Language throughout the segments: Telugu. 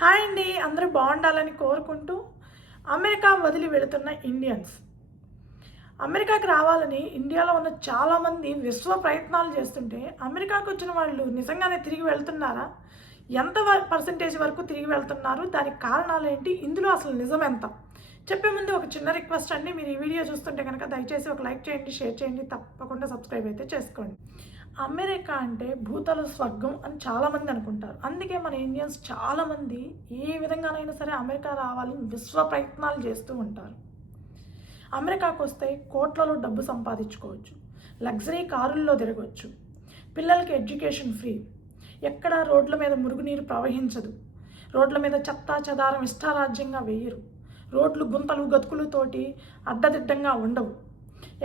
హాయ్ అండి, అందరూ బాగుండాలని కోరుకుంటూ అమెరికా వదిలి వెళుతున్న ఇండియన్స్. అమెరికాకి రావాలని ఇండియాలో ఉన్న చాలామంది విశ్వ ప్రయత్నాలు చేస్తుంటే అమెరికాకు వచ్చిన వాళ్ళు నిజంగానే తిరిగి వెళ్తున్నారా? ఎంత పర్సంటేజ్ వరకు తిరిగి వెళ్తున్నారు? దానికి కారణాలు ఏంటి? ఇందులో అసలు నిజం ఎంత? చెప్పే ముందు ఒక చిన్న రిక్వెస్ట్ అండి, మీరు ఈ వీడియో చూస్తుంటే కనుక దయచేసి ఒక లైక్ చేయండి, షేర్ చేయండి, తప్పకుండా సబ్స్క్రైబ్ అయితే చేసుకోండి. అమెరికా అంటే భూతల స్వర్గం అని చాలామంది అనుకుంటారు. అందుకే మన ఇండియన్స్ చాలామంది ఏ విధంగానైనా సరే అమెరికా రావాలని విశ్వ ప్రయత్నాలు చేస్తూ ఉంటారు. అమెరికాకు వస్తే కోట్లలో డబ్బు సంపాదించుకోవచ్చు, లగ్జరీ కారుల్లో తిరగవచ్చు, పిల్లలకి ఎడ్యుకేషన్ ఫ్రీ, ఎక్కడ రోడ్ల మీద మురుగునీరు ప్రవహించదు, రోడ్ల మీద చెత్తా చెదారం ఇష్టారాజ్యంగా వేయరు, రోడ్లు గుంతలు గతుకులతోటి అడ్డదిడ్డంగా ఉండవు,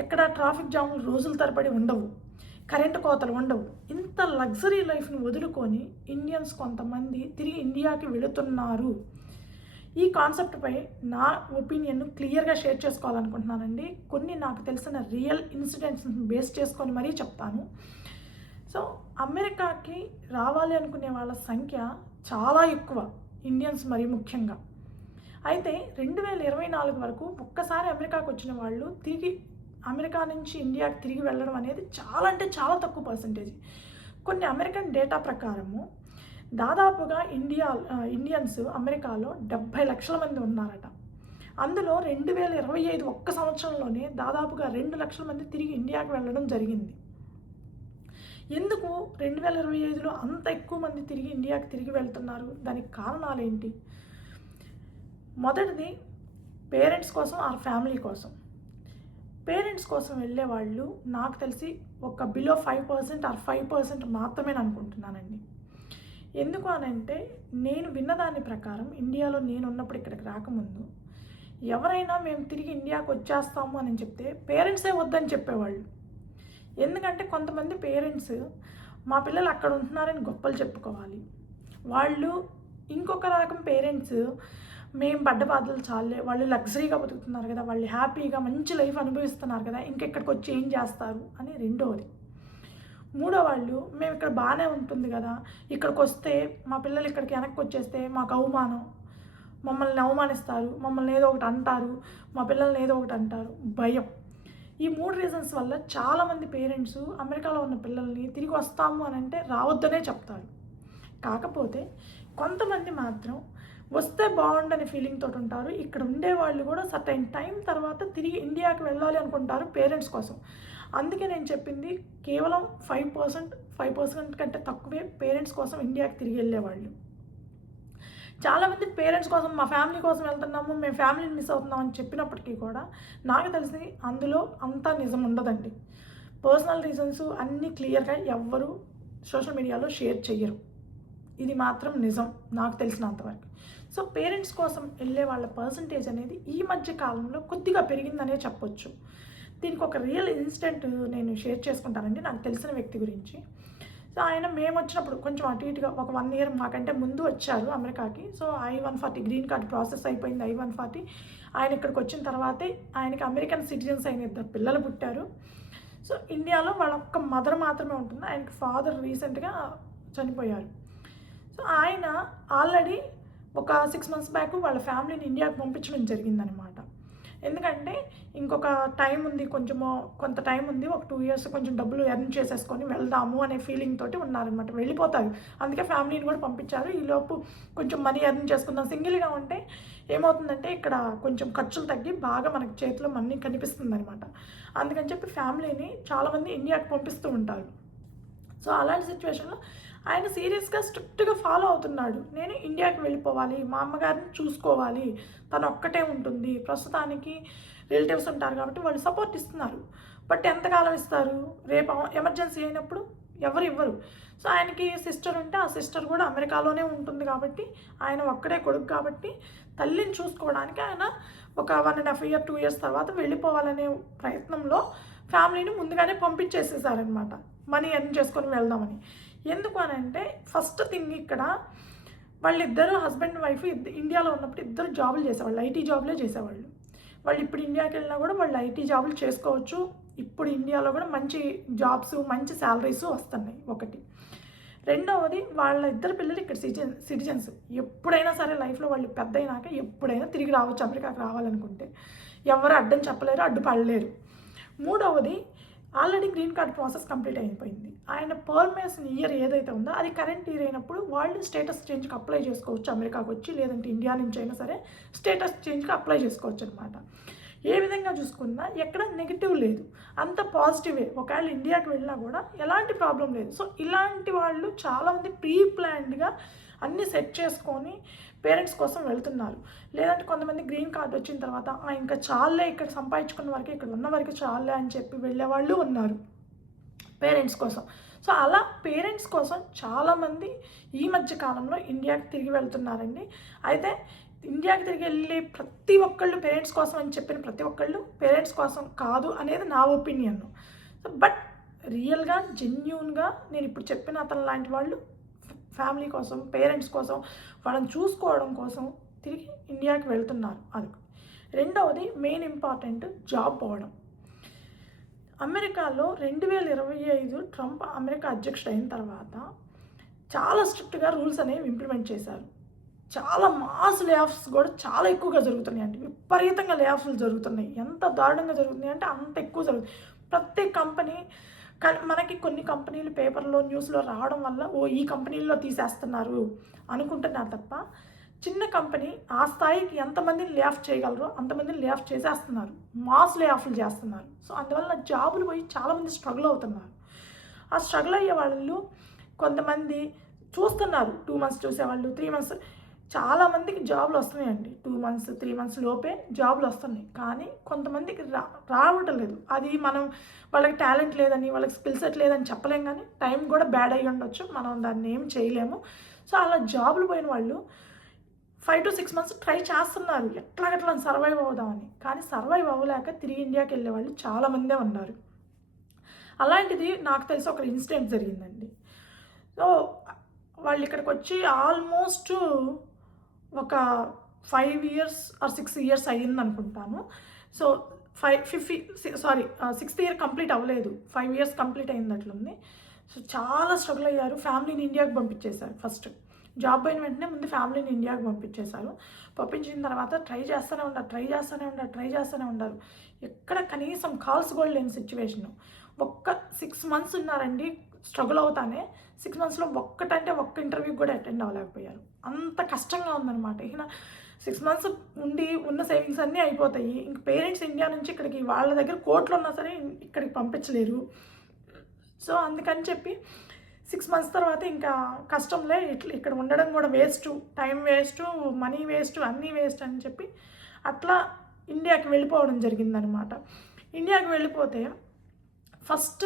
ఎక్కడ ట్రాఫిక్ జాములు రోజుల తరబడి ఉండవు, కరెంటు కోతలు ఉండవు. ఇంత లగ్జరీ లైఫ్ని వదులుకొని ఇండియన్స్ కొంతమంది తిరిగి ఇండియాకి వెళుతున్నారు. ఈ కాన్సెప్ట్పై నా ఒపీనియన్ క్లియర్గా షేర్ చేసుకోవాలనుకుంటున్నానండి. కొన్ని నాకు తెలిసిన రియల్ ఇన్సిడెంట్స్ని బేస్ చేసుకొని మరీ చెప్తాను. సో అమెరికాకి రావాలి అనుకునే వాళ్ళ సంఖ్య చాలా ఎక్కువ, ఇండియన్స్ మరీ ముఖ్యంగా. అయితే 2024 వరకు ఒక్కసారి అమెరికాకు వచ్చిన వాళ్ళు తిరిగి అమెరికా నుంచి ఇండియాకి తిరిగి వెళ్ళడం అనేది చాలా అంటే చాలా తక్కువ పర్సంటేజ్. కొన్ని అమెరికన్ డేటా ప్రకారము దాదాపుగా ఇండియన్స్ అమెరికాలో 70 లక్షల మంది ఉన్నారట. అందులో 2025 ఒక్క సంవత్సరంలోనే దాదాపుగా 2 లక్షల మంది తిరిగి ఇండియాకి వెళ్ళడం జరిగింది. ఎందుకు 2025లో అంత ఎక్కువ మంది తిరిగి ఇండియాకి తిరిగి వెళ్తున్నారు? దానికి కారణాలు ఏంటి? మొదటిది పేరెంట్స్ కోసం ఆర్ ఫ్యామిలీ కోసం. పేరెంట్స్ కోసం వెళ్ళే వాళ్ళు నాకు తెలిసి ఒక బిలో 5% ఆర్ 5% మాత్రమే అనుకుంటున్నానండి. ఎందుకు అనంటే నేను విన్నదాని ప్రకారం ఇండియాలో నేను ఉన్నప్పుడు ఇక్కడికి రాకముందు ఎవరైనా మేము తిరిగి ఇండియాకి వచ్చేస్తాము అని చెప్తే పేరెంట్సే వద్దని చెప్పేవాళ్ళు. ఎందుకంటే కొంతమంది పేరెంట్స్ మా పిల్లలు అక్కడ ఉంటున్నారని గొప్పలు చెప్పుకోవాలి. వాళ్ళు ఇంకొక రకం పేరెంట్స్ మేము పడ్డ బాధలు చాలే, వాళ్ళు లగ్జరీగా బతుకుతున్నారు కదా, వాళ్ళు హ్యాపీగా మంచి లైఫ్ అనుభవిస్తున్నారు కదా, ఇంకెక్కడికి వచ్చి ఏం చేస్తారు అని రెండోది. మూడో వాళ్ళు మేము ఇక్కడ బాగానే ఉంటుంది కదా, ఇక్కడికి వస్తే మా పిల్లలు ఇక్కడికి వెనక్కి వచ్చేస్తే మాకు అవమానం, మమ్మల్ని అవమానిస్తారు, మమ్మల్ని ఏదో ఒకటి అంటారు, మా పిల్లల్ని ఏదో ఒకటి అంటారు, భయం. ఈ 3 రీజన్స్ వల్ల చాలామంది పేరెంట్స్ అమెరికాలో ఉన్న పిల్లల్ని తిరిగి వస్తాము అని అంటే రావద్దనే చెప్తారు. కాకపోతే కొంతమంది మాత్రం వస్తే బాగుండని ఫీలింగ్ తోటి ఉంటారు. ఇక్కడ ఉండేవాళ్ళు కూడా సర్టైన్ టైం తర్వాత తిరిగి ఇండియాకి వెళ్ళాలి అనుకుంటారు పేరెంట్స్ కోసం. అందుకే నేను చెప్పింది కేవలం 5% కంటే తక్కువే పేరెంట్స్ కోసం ఇండియాకి తిరిగి వెళ్ళేవాళ్ళు. చాలామంది పేరెంట్స్ కోసం మా ఫ్యామిలీ కోసం వెళ్తున్నాము, మేము ఫ్యామిలీని మిస్ అవుతున్నాం అని చెప్పినప్పటికీ కూడా నాకు తెలిసి అందులో అంతా నిజం ఉండదండి. పర్సనల్ రీజన్స్ అన్నీ క్లియర్గా ఎవ్వరూ సోషల్ మీడియాలో షేర్ చెయ్యరు. ఇది మాత్రం నిజం నాకు తెలిసినంతవరకు. సో పేరెంట్స్ కోసం వెళ్ళే వాళ్ళ పర్సంటేజ్ అనేది ఈ మధ్య కాలంలో కొద్దిగా పెరిగిందనే చెప్పొచ్చు. దీనికి ఒక రియల్ ఇన్సిడెంట్ నేను షేర్ చేసుకుంటానండి, నాకు తెలిసిన వ్యక్తి గురించి. సో ఆయన మేము వచ్చినప్పుడు కొంచెం అటు ఇటుగా ఒక 1 ఇయర్ మాకంటే ముందు వచ్చారు అమెరికాకి. So I-140 green card process అయిపోయింది. I-140 ఆయన ఇక్కడికి వచ్చిన తర్వాతే ఆయనకి అమెరికన్ సిటిజన్స్ అయిన 2 పిల్లలు పుట్టారు. సో ఇండియాలో వాళ్ళ ఒక్క మదర్ మాత్రమే ఉంటుంది. ఆయనకి ఫాదర్ రీసెంట్గా చనిపోయారు. సో ఆయన ఆల్రెడీ ఒక 6 months బ్యాక్ వాళ్ళ ఫ్యామిలీని ఇండియాకి పంపించడం జరిగిందనమాట. ఎందుకంటే ఇంకొక టైం ఉంది, కొంత టైం ఉంది, ఒక 2 years కొంచెం డబ్బులు ఎర్న్ చేసేసుకొని వెళ్దాము అనే ఫీలింగ్ తోటి ఉన్నారనమాట. వెళ్ళిపోతారు, అందుకే ఫ్యామిలీని కూడా పంపించారు. ఈలోపు కొంచెం మనీ ఎర్న్ చేసుకుందాం. సింగిల్గా ఉంటే ఏమవుతుందంటే ఇక్కడ కొంచెం ఖర్చులు తగ్గి బాగా మనకి చేతిలో మనీ కనిపిస్తుంది అనమాట. అందుకని చెప్పి ఫ్యామిలీని చాలామంది ఇండియాకి పంపిస్తూ ఉంటారు. సో అలాంటి సిచ్యువేషన్లో ఆయన సీరియస్గా స్ట్రిక్ట్గా ఫాలో అవుతున్నాడు. నేను ఇండియాకి వెళ్ళిపోవాలి, మా అమ్మగారిని చూసుకోవాలి, తను ఒక్కటే ఉంటుంది, ప్రస్తుతానికి రిలేటివ్స్ ఉంటారు కాబట్టి వాళ్ళు సపోర్ట్ ఇస్తున్నారు. బట్ ఎంతకాలం ఇస్తారు? రేపు ఎమర్జెన్సీ అయినప్పుడు ఎవరు ఇవ్వరు. సో ఆయనకి సిస్టర్ ఉంటే ఆ సిస్టర్ కూడా అమెరికాలోనే ఉంటుంది కాబట్టి ఆయన ఒక్కడే కొడుకు కాబట్టి తల్లిని చూసుకోవడానికి ఆయన ఒక 1.5 year 2 years తర్వాత వెళ్ళిపోవాలనే ప్రయత్నంలో ఫ్యామిలీని ముందుగానే పంపించేసేసారనమాట, మనీ ఎర్న్ చేసుకొని వెళ్దామని. ఎందుకు అని అంటే ఫస్ట్ థింగ్ ఇక్కడ వాళ్ళిద్దరూ హస్బెండ్ వైఫ్ ఇండియాలో ఉన్నప్పుడు ఇద్దరు జాబులు చేసేవాళ్ళు, ఐటీ జాబులే చేసేవాళ్ళు. వాళ్ళు ఇప్పుడు ఇండియాకి వెళ్ళినా కూడా వాళ్ళు ఐటీ జాబులు చేసుకోవచ్చు. ఇప్పుడు ఇండియాలో కూడా మంచి జాబ్స్, మంచి శాలరీస్ వస్తున్నాయి ఒకటి. రెండవది వాళ్ళ ఇద్దరు పిల్లలు ఇక్కడ సిటిజన్స్. ఎప్పుడైనా సరే లైఫ్లో వాళ్ళు పెద్ద అయినాక ఎప్పుడైనా తిరిగి రావచ్చు అమెరికాకి రావాలనుకుంటే. ఎవరు అడ్డం చెప్పలేరు, అడ్డుపడలేరు. మూడవది already green card process complete అయిపోయింది. ఆయన పర్మిషన్ ఇయర్ ఏదైతే ఉందో అది కరెంట్ ఇయర్ అయినప్పుడు వాళ్ళు స్టేటస్ చేంజ్కి అప్లై చేసుకోవచ్చు అమెరికాకు వచ్చి, లేదంటే ఇండియా నుంచి అయినా సరే స్టేటస్ చేంజ్కి అప్లై చేసుకోవచ్చు అనమాట. ఏ విధంగా చూసుకున్నా ఎక్కడ నెగిటివ్ లేదు, అంత పాజిటివే. ఒకవేళ ఇండియాకి వెళ్ళినా కూడా ఎలాంటి ప్రాబ్లం లేదు. సో ఇలాంటి వాళ్ళు చాలామంది ప్రీ ప్లాన్డ్గా అన్నీ సెట్ చేసుకొని పేరెంట్స్ కోసం వెళ్తున్నారు. లేదంటే కొంతమంది గ్రీన్ కార్డ్ వచ్చిన తర్వాత ఇంకా చాలే, ఇక్కడ సంపాదించుకున్న వరకు, ఇక్కడ ఉన్న వరకు చాలే అని చెప్పి వెళ్ళే వాళ్ళు ఉన్నారు పేరెంట్స్ కోసం. సో అలా పేరెంట్స్ కోసం చాలామంది ఈ మధ్య కాలంలో ఇండియాకి తిరిగి వెళ్తున్నారండి. అయితే ఇండియాకి తిరిగి వెళ్ళి ప్రతి ఒక్కళ్ళు పేరెంట్స్ కోసం అని చెప్పిన ప్రతి ఒక్కళ్ళు పేరెంట్స్ కోసం కాదు అనేది నా ఒపీనియన్. బట్ రియల్గా జెన్యూన్గా నేను ఇప్పుడు చెప్పిన అతను లాంటి వాళ్ళు ఫ్యామిలీ కోసం, పేరెంట్స్ కోసం, వాళ్ళని చూసుకోవడం కోసం తిరిగి ఇండియాకి వెళ్తున్నారు. అది రెండవది మెయిన్ ఇంపార్టెంట్, జాబ్ పోవడం. అమెరికాలో 2025 ట్రంప్ అమెరికా అధ్యక్షుడు అయిన తర్వాత చాలా స్ట్రిక్ట్గా రూల్స్ అనేవి ఇంప్లిమెంట్ చేశారు. చాలా మాస్ లే ఆఫ్స్ కూడా చాలా ఎక్కువగా జరుగుతున్నాయి అండి. విపరీతంగా లే ఆఫ్లు జరుగుతున్నాయి. ఎంత దారుణంగా జరుగుతున్నాయి అంటే అంత ఎక్కువ జరుగుతుంది. ప్రతి కంపెనీ మనకి కొన్ని కంపెనీలు పేపర్లో న్యూస్లో రావడం వల్ల ఈ కంపెనీల్లో తీసేస్తున్నారు అనుకుంటున్నారు తప్ప, చిన్న కంపెనీ ఆ స్థాయికి ఎంతమందిని లే ఆఫ్ చేయగలరో అంతమందిని లే ఆఫ్ చేసేస్తున్నారు, మాస్ లే ఆఫ్లు చేస్తున్నారు. సో అందువల్ల జాబులు పోయి చాలామంది స్ట్రగుల్ అవుతున్నారు. ఆ స్ట్రగుల్ అయ్యే వాళ్ళు కొంతమంది చూస్తున్నారు, 2 months చూసేవాళ్ళు, 3 months. చాలామందికి జాబులు వస్తున్నాయండి, 2 months 3 months లోపే జాబులు వస్తున్నాయి. కానీ కొంతమందికి రావటం లేదు. అది మనం వాళ్ళకి టాలెంట్ లేదని, వాళ్ళకి స్కిల్ సెట్ లేదని చెప్పలేం, కానీ టైం కూడా బ్యాడ్ అయ్యి ఉండొచ్చు, మనం దాన్ని ఏం చేయలేము. సో అలా జాబులు పోయిన వాళ్ళు 5 to 6 months ట్రై చేస్తున్నారు ఎట్లాగట్లా సర్వైవ్ అవుదామని. కానీ సర్వైవ్ అవ్వలేక తిరిగి ఇండియాకి వెళ్ళే వాళ్ళు చాలామందే ఉన్నారు. అలాంటిది నాకు తెలిసి ఒక ఇన్సిడెంట్ జరిగిందండి. సో వాళ్ళు ఇక్కడికి వచ్చి ఆల్మోస్ట్ ఒక 5 years or 6 years అయ్యింది అనుకుంటాను. సో 6th year కంప్లీట్ అవ్వలేదు, 5 years కంప్లీట్ అయింది అట్లుంది. సో చాలా స్ట్రగుల్ అయ్యారు. ఫ్యామిలీని ఇండియాకి పంపించేశారు. ఫస్ట్ జాబ్ అయిన వెంటనే ముందు ఫ్యామిలీని ఇండియాకి పంపించేశారు. పంపించిన తర్వాత ట్రై చేస్తూనే ఉన్నారు. ఎక్కడ కనీసం కాల్స్ కూడా లేని సిచ్యువేషను. ఒక్క 6 months ఉన్నారండి స్ట్రగుల్ అవుతానే. 6 monthsలో ఒక్క ఇంటర్వ్యూకి కూడా అటెండ్ అవ్వలేకపోయారు. అంత కష్టంగా ఉందన్నమాట. ఇక 6 months ఉండి ఉన్న సేవింగ్స్ అన్నీ అయిపోతాయి. ఇంక పేరెంట్స్ ఇండియా నుంచి ఇక్కడికి వాళ్ళ దగ్గర కోట్లు ఉన్నా సరే ఇక్కడికి పంపించలేరు. సో అందుకని చెప్పి 6 months తర్వాత ఇంకా కష్టంలే, ఇక్కడ ఉండడం కూడా waste, time waste, money waste, అన్నీ వేస్ట్ అని చెప్పి అట్లా ఇండియాకి వెళ్ళిపోవడం జరిగిందనమాట. ఇండియాకి వెళ్ళిపోతే ఫస్ట్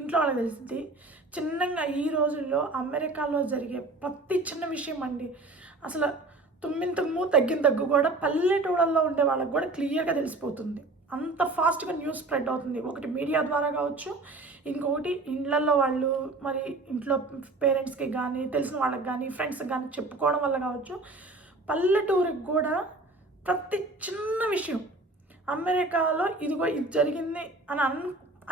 ఇంట్లో వాళ్ళకి తెలిసింది చిన్నగా. ఈ రోజుల్లో అమెరికాలో జరిగే ప్రతి చిన్న విషయం అండి, అసలు తుమ్మిన తుమ్ము తగ్గిన దగ్గు కూడా పల్లెటూళ్ళల్లో ఉండే వాళ్ళకి కూడా క్లియర్గా తెలిసిపోతుంది. అంత ఫాస్ట్గా న్యూస్ స్ప్రెడ్ అవుతుంది. ఒకటి మీడియా ద్వారా కావచ్చు, ఇంకొకటి ఇండ్లల్లో వాళ్ళు మరి ఇంట్లో పేరెంట్స్కి కానీ, తెలిసిన వాళ్ళకి కానీ, ఫ్రెండ్స్కి కానీ చెప్పుకోవడం వల్ల కావచ్చు. పల్లెటూరికి కూడా ప్రతి చిన్న విషయం అమెరికాలో ఇదిగో ఇది జరిగింది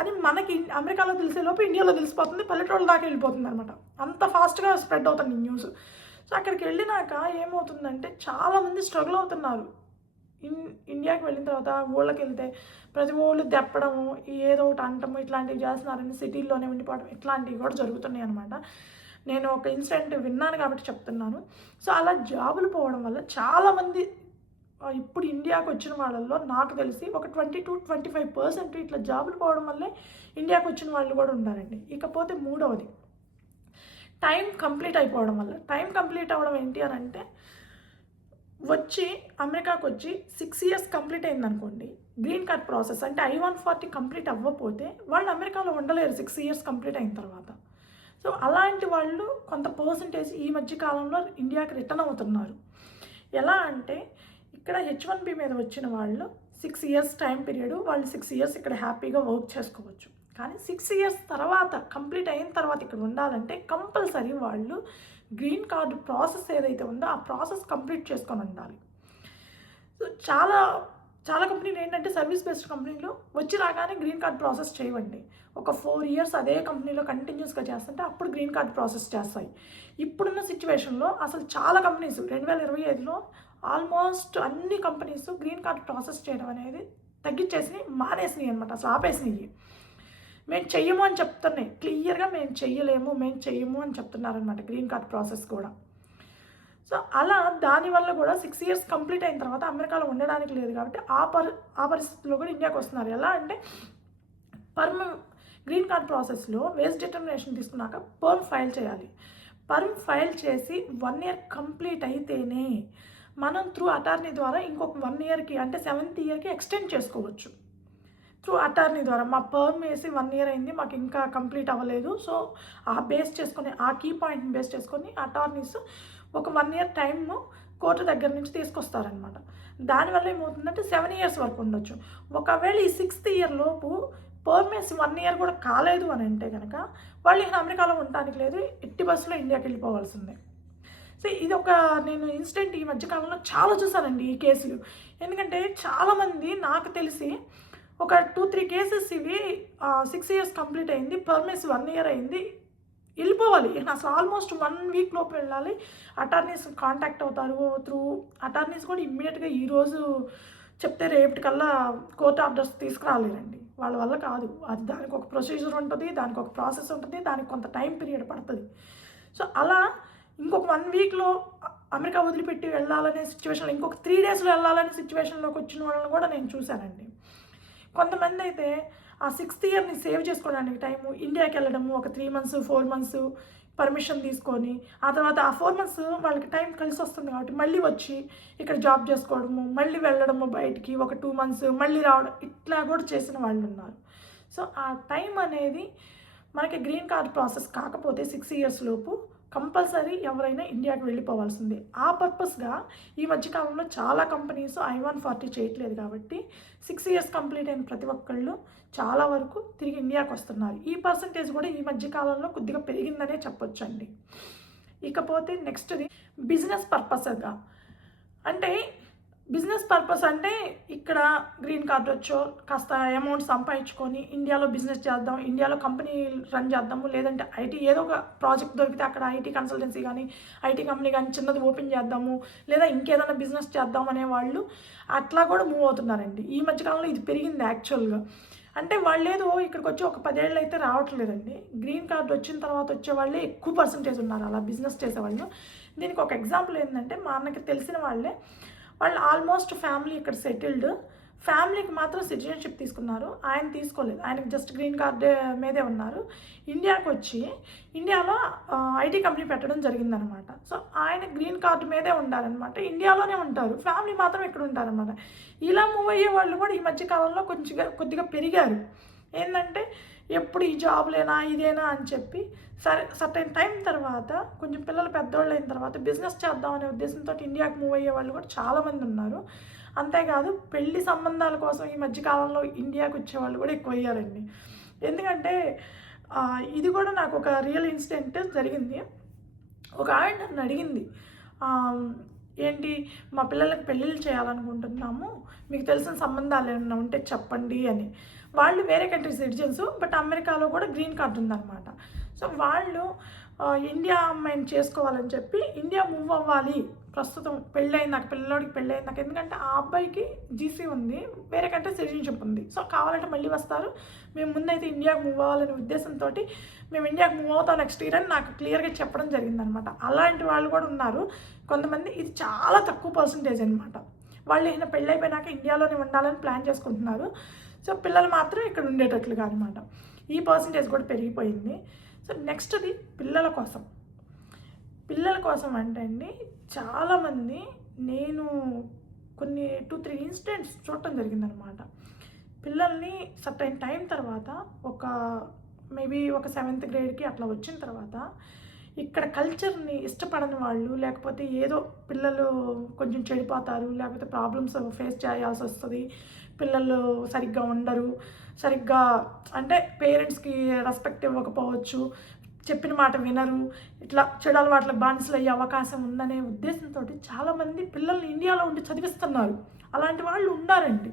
అని మనకి అమెరికాలో తెలిసేలోపు ఇండియాలో తెలిసిపోతుంది, పల్లెటూళ్ళ దాకా వెళ్ళిపోతుంది అనమాట. అంత ఫాస్ట్గా స్ప్రెడ్ అవుతుంది న్యూస్. సో అక్కడికి వెళ్ళినాక ఏమవుతుందంటే చాలామంది స్ట్రగుల్ అవుతున్నారు. ఇండియాకి వెళ్ళిన తర్వాత ఊళ్ళకి వెళ్తే ప్రతి ఊళ్ళు దెప్పడము, ఏదో ఒకటి అంటము, ఇట్లాంటివి చేస్తున్నారని సిటీల్లోనే ఉండిపోవడం, ఇట్లాంటివి కూడా జరుగుతున్నాయి అనమాట. నేను ఒక ఇన్సిడెంట్ విన్నాను కాబట్టి చెప్తున్నాను. సో అలా జాబులు పోవడం వల్ల చాలామంది ఇప్పుడు ఇండియాకి వచ్చిన వాళ్ళల్లో నాకు తెలిసి ఒక 20 to 25% ఇట్లా జాబులు పోవడం వల్లే ఇండియాకి వచ్చిన వాళ్ళు కూడా ఉన్నారండి. ఇకపోతే మూడవది టైం కంప్లీట్ అయిపోవడం వల్ల. టైం కంప్లీట్ అవ్వడం ఏంటి అని అంటే, అమెరికాకు వచ్చి 6 years కంప్లీట్ అయిందనుకోండి, గ్రీన్ కార్డ్ ప్రాసెస్ అంటే I-140 కంప్లీట్ అవ్వకపోతే వాళ్ళు అమెరికాలో ఉండలేరు 6 years కంప్లీట్ అయిన తర్వాత. సో అలాంటి వాళ్ళు కొంత పర్సంటేజ్ ఈ మధ్య కాలంలో ఇండియాకి రిటర్న్ అవుతున్నారు. ఎలా అంటే ఇక్కడ H-1B మీద వచ్చిన వాళ్ళు 6 years టైం పీరియడ్, వాళ్ళు 6 years ఇక్కడ హ్యాపీగా వర్క్ చేసుకోవచ్చు. కానీ 6 years తర్వాత కంప్లీట్ అయిన తర్వాత ఇక్కడ ఉండాలంటే కంపల్సరీ వాళ్ళు గ్రీన్ కార్డు ప్రాసెస్ ఏదైతే ఉందో ఆ ప్రాసెస్ కంప్లీట్ చేసుకొని ఉండాలి. సో చాలా చాలా కంపెనీలు ఏంటంటే సర్వీస్ బేస్డ్ కంపెనీలు వచ్చి రాగానే గ్రీన్ కార్డ్ ప్రాసెస్ చేయవండి. ఒక 4 ఇయర్స్ అదే కంపెనీలో కంటిన్యూస్గా చేస్తుంటే అప్పుడు గ్రీన్ కార్డ్ ప్రాసెస్ చేస్తాయి. ఇప్పుడున్న సిచ్యువేషన్లో అసలు చాలా కంపెనీస్ 2025లో ఆల్మోస్ట్ అన్ని కంపెనీస్ గ్రీన్ కార్డ్ ప్రాసెస్ చేయడం అనేది తగ్గించేసి మానేసినాయి అనమాట, అసలు ఆపేసినాయి. మేము చెయ్యము అని చెప్తున్నాయి క్లియర్గా, మేము చెయ్యము అని చెప్తున్నారనమాట గ్రీన్ కార్డ్ ప్రాసెస్ కూడా. సో అలా దానివల్ల కూడా 6 ఇయర్స్ కంప్లీట్ అయిన తర్వాత అమెరికాలో ఉండడానికి లేదు కాబట్టి ఆ పరిస్థితుల్లో కూడా ఇండియాకి వస్తున్నారు. ఎలా అంటే గ్రీన్ కార్డ్ ప్రాసెస్లో వేజ్ డిటర్మినేషన్ తీసుకున్నాక పర్మ్ ఫైల్ చేయాలి. పర్మ్ ఫైల్ చేసి 1 ఇయర్ కంప్లీట్ అయితేనే మనం త్రూ అటార్నీ ద్వారా ఇంకొక 1 ఇయర్కి అంటే 7th ఇయర్కి ఎక్స్టెండ్ చేసుకోవచ్చు. త్రూ అటార్నీ ద్వారా మా పర్మ్ వేసి 1 ఇయర్ అయింది, మాకు ఇంకా కంప్లీట్ అవ్వలేదు. సో ఆ కీ పాయింట్ని బేస్ చేసుకొని అటార్నీస్ ఒక 1 ఇయర్ టైమ్ కోర్టు దగ్గర నుంచి తీసుకొస్తారనమాట. దానివల్ల ఏమవుతుందంటే 7 ఇయర్స్ వరకు ఉండొచ్చు. ఒకవేళ ఈ 6th ఇయర్ లోపు పర్మ్ వేసి 1 ఇయర్ కూడా కాలేదు అని అంటే కనుక వాళ్ళు ఇక అమెరికాలో ఉండటానికి లేదు, ఎట్టి బస్సులో ఇండియాకి వెళ్ళిపోవాల్సిందే. సో ఇది నేను ఇన్సిడెంట్ ఈ మధ్యకాలంలో చాలా చూసానండి ఈ కేసులు. ఎందుకంటే చాలామంది నాకు తెలిసి ఒక 2-3 కేసెస్ ఇవి 6 ఇయర్స్ కంప్లీట్ అయింది, పర్మిస్ 1 ఇయర్ అయింది, వెళ్ళిపోవాలి. అసలు ఆల్మోస్ట్ 1 వీక్ లోపు వెళ్ళాలి. అటార్నీస్ కాంటాక్ట్ అవుతారు. త్రూ అటార్నీస్ కూడా ఇమ్మీడియట్గా ఈరోజు చెప్తే రేపటికల్లా కోర్టు ఆర్డర్స్ తీసుకురాలేరండి, వాళ్ళ వల్ల కాదు. అది దానికి ఒక ప్రొసీజర్ ఉంటుంది, దానికి ఒక ప్రాసెస్ ఉంటుంది, దానికి కొంత టైం పీరియడ్ పడుతుంది. సో అలా ఇంకొక 1 వీక్లో అమెరికా వదిలిపెట్టి వెళ్ళాలనే సిచ్యువేషన్లో, ఇంకొక 3 డేస్లో వెళ్ళాలనే సిచ్యువేషన్లోకి వచ్చిన వాళ్ళని కూడా నేను చూశానండి. కొంతమంది అయితే ఆ 6th ఇయర్ని సేవ్ చేసుకోవడానికి టైము ఇండియాకి వెళ్ళడము, ఒక 3 months 4 months పర్మిషన్ తీసుకొని ఆ తర్వాత ఆ 4 months వాళ్ళకి టైం కలిసి వస్తుంది కాబట్టి మళ్ళీ వచ్చి ఇక్కడ జాబ్ చేసుకోవడము, మళ్ళీ వెళ్ళడము బయటికి, ఒక 2 months మళ్ళీ రావడం, ఇట్లా కూడా చేసిన వాళ్ళు ఉన్నారు. సో ఆ టైం అనేది మనకి గ్రీన్ కార్డ్ ప్రాసెస్ కాకపోతే 6 ఇయర్స్ లోపు కంపల్సరీ ఎవరైనా ఇండియాకి వెళ్ళిపోవాల్సిందే. ఆ పర్పస్గా ఈ మధ్యకాలంలో చాలా కంపెనీస్ I-140 చేయట్లేదు కాబట్టి 6 ఇయర్స్ కంప్లీట్ అయిన ప్రతి ఒక్కళ్ళు చాలా వరకు తిరిగి ఇండియాకి వస్తున్నారు. ఈ పర్సంటేజ్ కూడా ఈ మధ్యకాలంలో కొద్దిగా పెరిగిందనే చెప్పొచ్చండి. ఇకపోతే నెక్స్ట్ది బిజినెస్ పర్పస్గా, అంటే బిజినెస్ పర్పస్ అంటే ఇక్కడ గ్రీన్ కార్డ్ వచ్చో కాస్త అమౌంట్ సంపాదించుకొని ఇండియాలో బిజినెస్ చేద్దాం, ఇండియాలో కంపెనీ రన్ చేద్దాము, లేదంటే ఐటీ ఏదో ఒక ప్రాజెక్ట్ దొరికితే అక్కడ ఐటీ కన్సల్టెన్సీ కానీ ఐటీ కంపెనీ కానీ చిన్నది ఓపెన్ చేద్దాము, లేదా ఇంకేదైనా బిజినెస్ చేద్దాం అనే వాళ్ళు అట్లా కూడా మూవ్ అవుతున్నారండి. ఈ మధ్యకాలంలో ఇది పెరిగింది యాక్చువల్గా. అంటే వాళ్ళు ఏదో ఇక్కడికి వచ్చి ఒక 10 ఏళ్ళు అయితే రావట్లేదండి. గ్రీన్ కార్డ్ వచ్చిన తర్వాత వచ్చే వాళ్ళే ఎక్కువ పర్సంటేజ్ ఉన్నారు అలా బిజినెస్ చేసేవాళ్ళు. దీనికి ఒక ఎగ్జాంపుల్ ఏంటంటే మా అన్నకి తెలిసిన వాళ్ళు ఆల్మోస్ట్ ఫ్యామిలీ ఇక్కడ సెటిల్డ్, ఫ్యామిలీకి మాత్రం సిటిజన్షిప్ తీసుకున్నారు, ఆయన తీసుకోలేదు, ఆయనకి జస్ట్ గ్రీన్ కార్డ్ మీదే ఉన్నారు. ఇండియాకి వచ్చి ఇండియాలో ఐటీ కంపెనీ పెట్టడం జరిగిందనమాట. సో ఆయన గ్రీన్ కార్డ్ మీదే ఉండాలన్నమాట, ఇండియాలోనే ఉంటారు, ఫ్యామిలీ మాత్రం ఇక్కడ ఉంటారనమాట. ఇలా మూవ్ అయ్యే వాళ్ళు కూడా ఈ మధ్యకాలంలో కొద్దిగా పెరిగారు. ఏంటంటే ఎప్పుడు ఈ జాబ్లేనా ఇదేనా అని చెప్పి సర్టైన్ టైం తర్వాత కొంచెం పిల్లలు పెద్దవాళ్ళు అయిన తర్వాత బిజినెస్ చేద్దామనే ఉద్దేశంతో ఇండియాకి మూవ్ అయ్యే వాళ్ళు కూడా చాలామంది ఉన్నారు. అంతేకాదు పెళ్లి సంబంధాల కోసం ఈ మధ్యకాలంలో ఇండియాకి వచ్చేవాళ్ళు కూడా ఎక్కువ అయ్యారండి. ఎందుకంటే ఇది కూడా నాకు ఒక రియల్ ఇన్సిడెంట్ జరిగింది. ఒక ఆవిడ నన్ను అడిగింది, ఏంటి మా పిల్లలకి పెళ్ళిళ్ళు చేయాలనుకుంటున్నాము, మీకు తెలిసిన సంబంధాలు ఏమైనా ఉంటే చెప్పండి అని. వాళ్ళు వేరే కంట్రీ సిటిజన్స్, బట్ అమెరికాలో కూడా గ్రీన్ కార్డ్ ఉందన్నమాట. సో వాళ్ళు ఇండియా అమ్మాయిని చేసుకోవాలని చెప్పి ఇండియా మూవ్ అవ్వాలి ప్రస్తుతం పిల్లలోడికి పెళ్ళయిందాక, ఎందుకంటే ఆ అబ్బాయికి జీసీ ఉంది, వేరే కంట్రీ సిటిజన్షిప్ ఉంది. సో కావాలంటే మళ్ళీ వస్తారు, మేము ముందైతే ఇండియాకి మూవ్ అవ్వాలనే ఉద్దేశంతో మేము ఇండియాకి మూవ్ అవుతాం నెక్స్ట్ ఇయర్ అని నాకు క్లియర్గా చెప్పడం జరిగిందనమాట. అలాంటి వాళ్ళు కూడా ఉన్నారు కొంతమంది. ఇది చాలా తక్కువ పర్సంటేజ్ అనమాట. వాళ్ళు ఏమైనా పెళ్ళైపోయినాక ఇండియాలోనే ఉండాలని ప్లాన్ చేసుకుంటున్నారు. సో పిల్లలు మాత్రం ఇక్కడ ఉండేటట్లుగా అనమాట. ఈ పర్సంటేజ్ కూడా పెరిగిపోయింది. సో నెక్స్ట్ది పిల్లల కోసం అంటే అండి, చాలామంది నేను కొన్ని 2-3 ఇన్సిడెంట్స్ చూడటం జరిగిందనమాట. పిల్లల్ని సర్టైన్ టైం తర్వాత మేబీ ఒక 7th గ్రేడ్కి అట్లా వచ్చిన తర్వాత ఇక్కడ కల్చర్ని ఇష్టపడని వాళ్ళు, లేకపోతే ఏదో పిల్లలు కొంచెం చెడిపోతారు, లేకపోతే ప్రాబ్లమ్స్ ఫేస్ చేయాల్సి వస్తుంది, పిల్లలు సరిగ్గా ఉండరు, సరిగ్గా అంటే పేరెంట్స్కి రెస్పెక్ట్ ఇవ్వకపోవచ్చు, చెప్పిన మాట వినరు, ఇట్లా చెడు అలవాట్లకు బానిసలు అయ్యే అవకాశం ఉందనే ఉద్దేశంతో చాలామంది పిల్లల్ని ఇండియాలో ఉండి చదివిస్తున్నారు. అలాంటి వాళ్ళు ఉన్నారండి.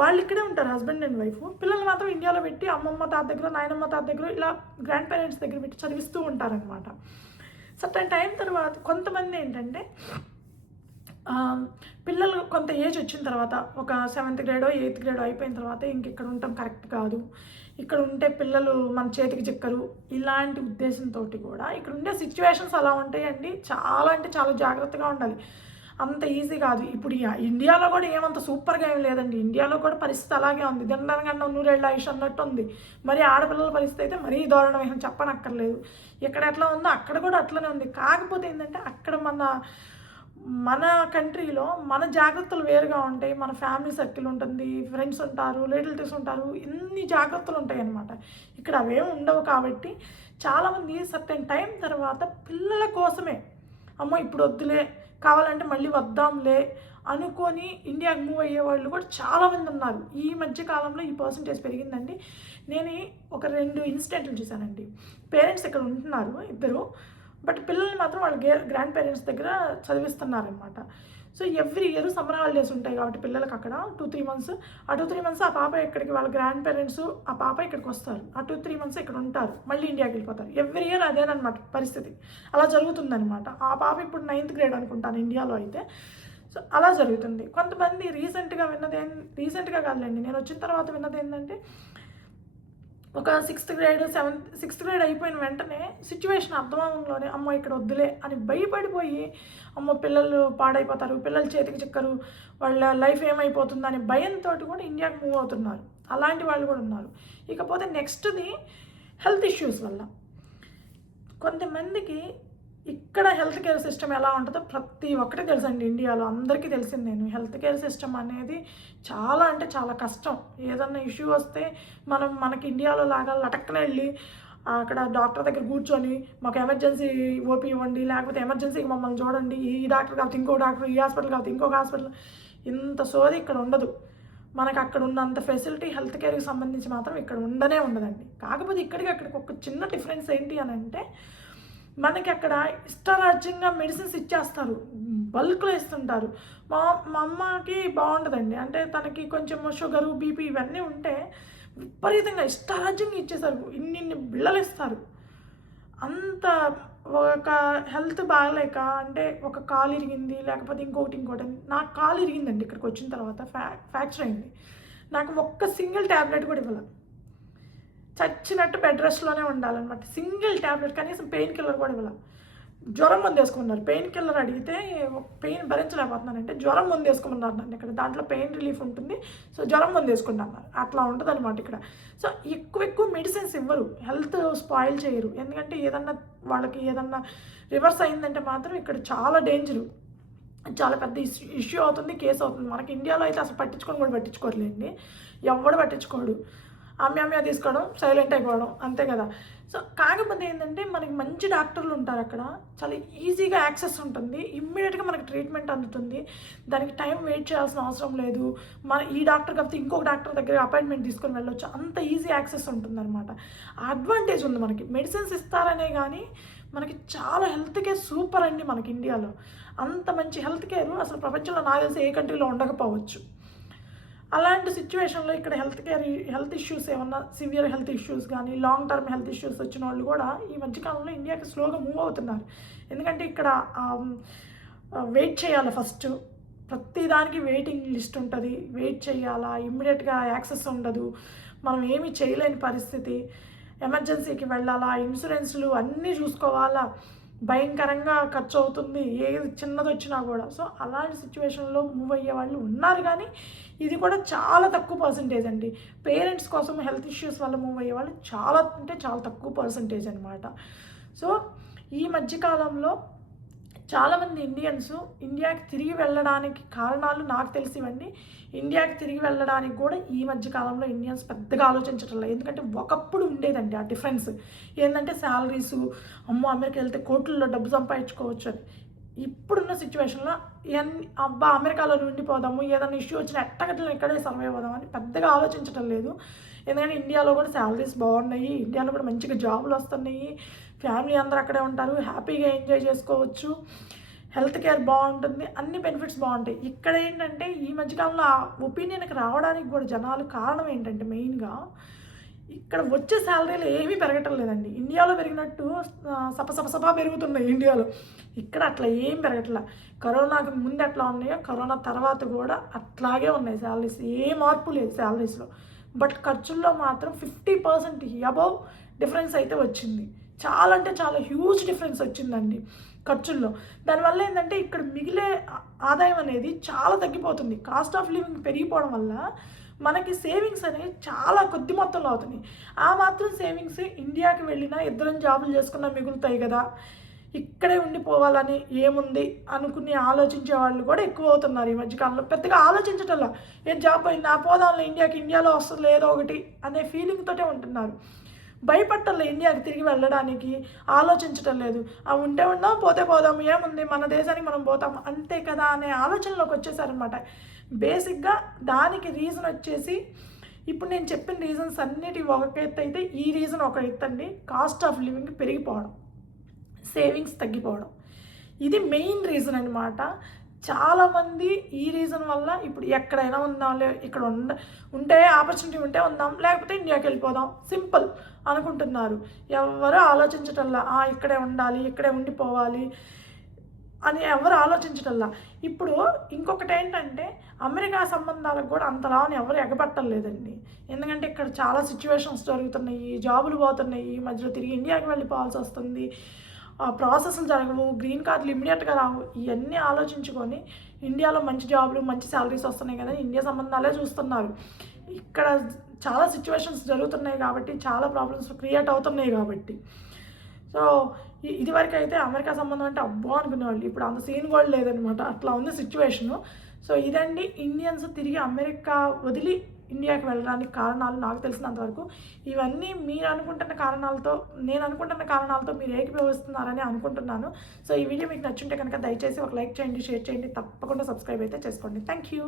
వాళ్ళు ఇక్కడే ఉంటారు, హస్బెండ్ అండ్ వైఫ్. పిల్లలు మాత్రం ఇండియాలో పెట్టి అమ్మమ్మ తాత దగ్గర, నాయనమ్మ తాత దగ్గర, ఇలా గ్రాండ్ పేరెంట్స్ దగ్గర పెట్టి చదివిస్తూ ఉంటారనమాట. సర్టన్ టైం తర్వాత కొంతమంది ఏంటంటే పిల్లలు కొంత ఏజ్ వచ్చిన తర్వాత, ఒక 7th గ్రేడో 8th గ్రేడో అయిపోయిన తర్వాత ఇంక ఇక్కడ ఉండటం కరెక్ట్ కాదు, ఇక్కడ ఉంటే పిల్లలు మన చేతికి చిక్కరు, ఇలాంటి ఉద్దేశంతో కూడా ఇక్కడ ఉండే సిచ్యువేషన్స్ అలా ఉంటాయండి. చాలా అంటే చాలా జాగ్రత్తగా ఉండాలి. అంత ఈజీ కాదు. ఇప్పుడు ఇండియాలో కూడా ఏమంత సూపర్గా ఏం లేదండి. ఇండియాలో కూడా పరిస్థితి అలాగే ఉంది. దినకన్నా 100 ఆయుష్ అన్నట్టు ఉంది. మరి ఆడపిల్లల పరిస్థితి అయితే మరీ దారుణం, చెప్పనక్కర్లేదు. ఇక్కడ ఎట్లా ఉందో అక్కడ కూడా అట్లనే ఉంది. కాకపోతే ఏంటంటే అక్కడ మన కంట్రీలో మన జాగ్రత్తలు వేరుగా ఉంటాయి. మన ఫ్యామిలీ సర్కిల్ ఉంటుంది, ఫ్రెండ్స్ ఉంటారు, రిలేటివ్స్ ఉంటారు, ఇన్ని జాగ్రత్తలు ఉంటాయి అన్నమాట. ఇక్కడ అవేం ఉండవు. కాబట్టి చాలామంది సర్టెన్ టైం తర్వాత పిల్లల కోసమే, అమ్మో ఇప్పుడు వద్దులే, కావాలంటే మళ్ళీ వద్దాంలే అనుకొని ఇండియాకి మూవ్ అయ్యే వాళ్ళు కూడా చాలామంది ఉన్నారు. ఈ మధ్య కాలంలో ఈ పర్సంటేజ్ పెరిగిందండి. నేను ఒక 2 ఇన్సిడెంట్లు చూశానండి. పేరెంట్స్ ఇక్కడ ఉంటున్నారు ఇద్దరు, బట్ పిల్లల్ని మాత్రం వాళ్ళ గ్రాండ్ పేరెంట్స్ దగ్గర చదివిస్తున్నారనమాట. So every year summer holidays ఉంటాయి కాబట్టి పిల్లలకి అక్కడ 2-3 మంత్స్, ఆ 2-3 మంత్స్ ఆ పాప ఇక్కడికి, వాళ్ళ గ్రాండ్ పేరెంట్స్ ఆ పాప ఇక్కడికి వస్తారు, ఆ 2-3 మంత్స్ ఇక్కడ ఉంటారు, మళ్ళీ ఇండియాకి వెళ్ళిపోతారు. ఎవ్రీ ఇయర్ అదేనమాట పరిస్థితి, అలా జరుగుతుందనమాట. ఆ పాప ఇప్పుడు 9th గ్రేడ్ అనుకుంటాను ఇండియాలో అయితే. సో అలా జరుగుతుంది. కొంతమంది రీసెంట్గా కాదులేండి, నేను వచ్చిన తర్వాత విన్నది ఏంటంటే, ఒక 6th గ్రేడ్ అయిపోయిన వెంటనే సిచ్యువేషన్ అర్థమవడంలోనే అమ్మో ఇక్కడ వద్దులే అని భయపడిపోయి, అమ్మో పిల్లలు పాడైపోతారు, పిల్లల చేతికి చిక్కరు, వాళ్ళ లైఫ్ ఏమైపోతుందో అనే భయంతో కూడా ఇండియాకి మూవ్ అవుతున్నారు. అలాంటి వాళ్ళు కూడా ఉన్నారు. ఇకపోతే నెక్స్ట్ది హెల్త్ ఇష్యూస్ వల్ల. కొంతమందికి ఇక్కడ హెల్త్ కేర్ సిస్టమ్ ఎలా ఉంటుందో ప్రతి ఒక్కటి తెలుసండి. ఇండియాలో అందరికీ తెలిసింది. నేను హెల్త్ కేర్ సిస్టమ్ అనేది చాలా అంటే చాలా కష్టం. ఏదన్నా ఇష్యూ వస్తే మనకి ఇండియాలో లాగా లటక్కన వెళ్ళి అక్కడ డాక్టర్ దగ్గర కూర్చొని మాకు ఎమర్జెన్సీ ఓపీ ఇవ్వండి, లేకపోతే ఎమర్జెన్సీకి మమ్మల్ని చూడండి, ఈ డాక్టర్ కాకపోతే ఇంకో డాక్టర్, ఈ హాస్పిటల్ కాకపోతే ఇంకొక హాస్పిటల్, ఇంత సోది ఇక్కడ ఉండదు. మనకు అక్కడ ఉన్నంత ఫెసిలిటీ హెల్త్ కేర్కి సంబంధించి మాత్రం ఇక్కడ ఉండదండి. కాకపోతే అక్కడికి ఒక చిన్న డిఫరెన్స్ ఏంటి అని అంటే, మనకి అక్కడ ఇష్టారాజ్యంగా మెడిసిన్స్ ఇచ్చేస్తారు, బల్క్లో ఇస్తుంటారు. మా అమ్మకి బాగుంటుందండి, అంటే తనకి కొంచెం షుగరు, బీపీ ఇవన్నీ ఉంటే విపరీతంగా ఇష్టారాజ్యంగా ఇచ్చేసారు, ఇన్ని బిళ్ళలు ఇస్తారు. అంత ఒక హెల్త్ బాగలేక, అంటే ఒక కాలు ఇరిగింది, లేకపోతే ఇంకోటి నాకు కాలు ఇరిగిందండి ఇక్కడికి వచ్చిన తర్వాత, ఫ్రాక్చర్ అయింది. నాకు ఒక్క సింగిల్ ట్యాబ్లెట్ కూడా ఇవ్వాలి, చచ్చినట్టు బెడ్ రెస్ట్లోనే ఉండాలన్నమాట. సింగిల్ ట్యాబ్లెట్, కనీసం పెయిన్ కిల్లర్ కూడా ఇవ్వాలి. జ్వరం మందు వేసుకున్నారు. పెయిన్ కిల్లర్ అడిగితే పెయిన్ భరించలేకపోతున్నానంటే జ్వరం మందు వేసుకోమన్నారు నన్ను ఇక్కడ. దాంట్లో పెయిన్ రిలీఫ్ ఉంటుంది, సో జ్వరం మందు వేసుకుంటున్నారు. అట్లా ఉంటుంది అనమాట ఇక్కడ. సో ఎక్కువ మెడిసిన్స్ ఇవ్వరు, హెల్త్ స్పాయిల్ చేయరు. ఎందుకంటే వాళ్ళకి ఏదన్నా రివర్స్ అయిందంటే మాత్రం ఇక్కడ చాలా డేంజరు, చాలా పెద్ద ఇష్యూ అవుతుంది, కేసు అవుతుంది. మనకి ఇండియాలో అయితే అసలు పట్టించుకోరులేండి, ఎవడు పట్టించుకోడు. అమ్మ తీసుకోవడం, సైలెంట్ అయిపోవడం, అంతే కదా. సో కాకపోతే ఏంటంటే మనకి మంచి డాక్టర్లు ఉంటారు అక్కడ, చాలా ఈజీగా యాక్సెస్ ఉంటుంది, ఇమ్మీడియట్గా మనకి ట్రీట్మెంట్ అందుతుంది, దానికి టైం వెయిట్ చేయాల్సిన అవసరం లేదు. ఈ డాక్టర్ కాకపోతే ఇంకొక డాక్టర్ దగ్గర అపాయింట్మెంట్ తీసుకొని వెళ్ళొచ్చు, అంత ఈజీ యాక్సెస్ ఉంటుందన్నమాట. అడ్వాంటేజ్ ఉంది మనకి. మెడిసిన్స్ ఇస్తారనే కానీ మనకి చాలా హెల్త్ కేర్ సూపర్ అండి. మనకి ఇండియాలో అంత మంచి హెల్త్ కేర్ అసలు ప్రపంచంలో నాకు తెలిసి ఏ కంట్రీలో ఉండకపోవచ్చు. అలాంటి సిచ్యువేషన్లో ఇక్కడ హెల్త్ ఇష్యూస్ ఏమన్నా సివియర్ హెల్త్ ఇష్యూస్ కానీ, లాంగ్ టర్మ్ హెల్త్ ఇష్యూస్ వచ్చిన వాళ్ళు కూడా ఈ మధ్యకాలంలో ఇండియాకి స్లోగా మూవ్ అవుతున్నారు. ఎందుకంటే ఇక్కడ వెయిట్ చేయాలి, ఫస్ట్ ప్రతిదానికి వెయిటింగ్ లిస్ట్ ఉంటుంది, వెయిట్ చేయాలా, ఇమ్మీడియట్గా యాక్సెస్ ఉండదు, మనం ఏమీ చేయలేని పరిస్థితి, ఎమర్జెన్సీకి వెళ్ళాలా, ఇన్సూరెన్స్లు అన్నీ చూసుకోవాలా, భయంకరంగా ఖర్చు అవుతుంది ఏది చిన్నది వచ్చినా కూడా. సో అలాంటి సిచ్యువేషన్లో మూవ్ అయ్యే వాళ్ళు ఉన్నారు, కానీ ఇది కూడా చాలా తక్కువ పర్సంటేజ్ అండి. పేరెంట్స్ కోసం హెల్త్ ఇష్యూస్ వల్ల మూవ్ అయ్యే వాళ్ళు చాలా అంటే చాలా తక్కువ పర్సంటేజ్ అనమాట. సో ఈ మధ్యకాలంలో చాలామంది ఇండియన్స్ ఇండియాకి తిరిగి వెళ్ళడానికి కారణాలు నాకు తెలిసివండి. ఇండియాకి తిరిగి వెళ్ళడానికి కూడా ఈ మధ్యకాలంలో ఇండియన్స్ పెద్దగా ఆలోచించటం లేదు. ఎందుకంటే ఒకప్పుడు ఉండేదండి ఆ డిఫరెన్స్ ఏంటంటే, శాలరీసు, అమ్మో అమెరికా వెళ్తే కోట్లలో డబ్బు సంపాదించుకోవచ్చు అని. ఇప్పుడున్న సిచ్యువేషన్లో అమెరికాలో ఉండిపోదాము, ఏదైనా ఇష్యూ వచ్చినా ఎట్టగట్ల ఇక్కడే సర్వైవ్ అవుదామని పెద్దగా ఆలోచించడం లేదు. ఎందుకంటే ఇండియాలో కూడా శాలరీస్ బాగున్నాయి, ఇండియాలో కూడా మంచిగా జాబులు వస్తున్నాయి, ఫ్యామిలీ అందరూ అక్కడే ఉంటారు, హ్యాపీగా ఎంజాయ్ చేసుకోవచ్చు, హెల్త్ కేర్ బాగుంటుంది, అన్ని బెనిఫిట్స్ బాగుంటాయి. ఇక్కడ ఏంటంటే ఈ మధ్యకాలంలో ఆ ఒపీనియన్కి రావడానికి కూడా జనాలు కారణం ఏంటంటే మెయిన్గా ఇక్కడ వచ్చే శాలరీలు ఏమీ పెరగటం లేదండి. ఇండియాలో పెరిగినట్టు సపసపసపా పెరుగుతున్నాయి ఇండియాలో. ఇక్కడ అట్లా ఏం పెరగట్లా. కరోనాకి ముందు ఎట్లా ఉన్నాయో కరోనా తర్వాత కూడా అట్లాగే ఉన్నాయి శాలరీస్. ఏ మార్పు లేదు శాలరీస్లో. బట్ ఖర్చుల్లో మాత్రం 50% అబౌవ్ డిఫరెన్స్ అయితే వచ్చింది. చాలా అంటే చాలా హ్యూజ్ డిఫరెన్స్ వచ్చిందండి ఖర్చుల్లో. దానివల్ల ఏంటంటే ఇక్కడ మిగిలే ఆదాయం అనేది చాలా తగ్గిపోతుంది. కాస్ట్ ఆఫ్ లివింగ్ పెరిగిపోవడం వల్ల మనకి సేవింగ్స్ అనేవి చాలా కొద్ది మొత్తంలో అవుతున్నాయి. ఆ మాత్రం సేవింగ్స్ ఇండియాకి వెళ్ళినా ఇద్దరం జాబులు చేసుకున్నా మిగులుతాయి కదా, ఇక్కడే ఉండిపోవాలని ఏముంది అనుకుని ఆలోచించే వాళ్ళు కూడా ఎక్కువ అవుతున్నారు ఈ మధ్యకాలంలో. పెద్దగా ఆలోచించటంలా, ఏం జాబ్ పోయిందా పోదాంలో ఇండియాలో వస్తుంది ఏదో ఒకటి అనే ఫీలింగ్తోటే ఉంటున్నారు. భయపట్టలే ఇండియాకి తిరిగి వెళ్ళడానికి, ఆలోచించటం లేదు. ఆ ఉంటే ఉందాం పోతే పోదాం, ఏముంది మన దేశానికి మనం పోతాం అంతే కదా అనే ఆలోచనలోకి వచ్చేసారనమాట. బేసిక్గా దానికి రీజన్ వచ్చేసి ఇప్పుడు నేను చెప్పిన రీజన్స్ అన్నిటి ఒక ఎత్తు అయితే ఈ రీజన్ ఒక ఎత్తు అండి. కాస్ట్ ఆఫ్ లివింగ్ పెరిగిపోవడం, సేవింగ్స్ తగ్గిపోవడం, ఇది మెయిన్ రీజన్ అనమాట. చాలామంది ఈ రీజన్ వల్ల ఇప్పుడు ఎక్కడైనా ఉందాంలే, ఇక్కడ ఉంటే ఆపర్చునిటీ ఉంటే ఉందాం, లేకపోతే ఇండియాకి వెళ్ళిపోదాం సింపుల్ అనుకుంటున్నారు. ఎవరు ఆలోచించటల్లా ఇక్కడే ఉండాలి, ఇక్కడే ఉండిపోవాలి అని ఎవరు ఆలోచించటల్లా. ఇప్పుడు ఇంకొకటి ఏంటంటే అమెరికా సంబంధాలకు కూడా అంతలా ఎవరు ఎగబట్టలేదండి. ఎందుకంటే ఇక్కడ చాలా సిచ్యువేషన్స్ జరుగుతున్నాయి, జాబులు పోతున్నాయి, ఈ మధ్యలో తిరిగి ఇండియాకి వెళ్ళిపోవాల్సి వస్తుంది, ప్రాసెస్లు జరగవు, గ్రీన్ కార్డులు ఇమ్మీడియట్గా రావు. ఇవన్నీ ఆలోచించుకొని ఇండియాలో మంచి జాబులు మంచి శాలరీస్ వస్తున్నాయి కదా, ఇండియా సంబంధాలే చూస్తున్నారు. ఇక్కడ చాలా సిచ్యువేషన్స్ జరుగుతున్నాయి కాబట్టి, చాలా ప్రాబ్లమ్స్ క్రియేట్ అవుతున్నాయి కాబట్టి. సో ఇదివరకు అయితే అమెరికా సంబంధం అంటే అబ్బో అనుకునేవాళ్ళు, ఇప్పుడు అంత సీన్ కూడా లేదనమాట. అట్లా ఉంది సిచ్యువేషను. సో ఇదండి ఇండియన్స్ తిరిగి అమెరికా వదిలి ఇండియాకి వెళ్ళడానికి కారణాలు నాకు తెలిసినంతవరకు. ఇవన్నీ మీరు అనుకుంటున్న కారణాలతో, నేను అనుకుంటున్న కారణాలతో మీరు ఏకీభవిస్తున్నారని అనుకుంటున్నాను. సో ఈ వీడియో మీకు నచ్చుంటే కనుక దయచేసి ఒక లైక్ చేయండి, షేర్ చేయండి, తప్పకుండా సబ్స్క్రైబ్ అయితే చేసుకోండి. Thank you.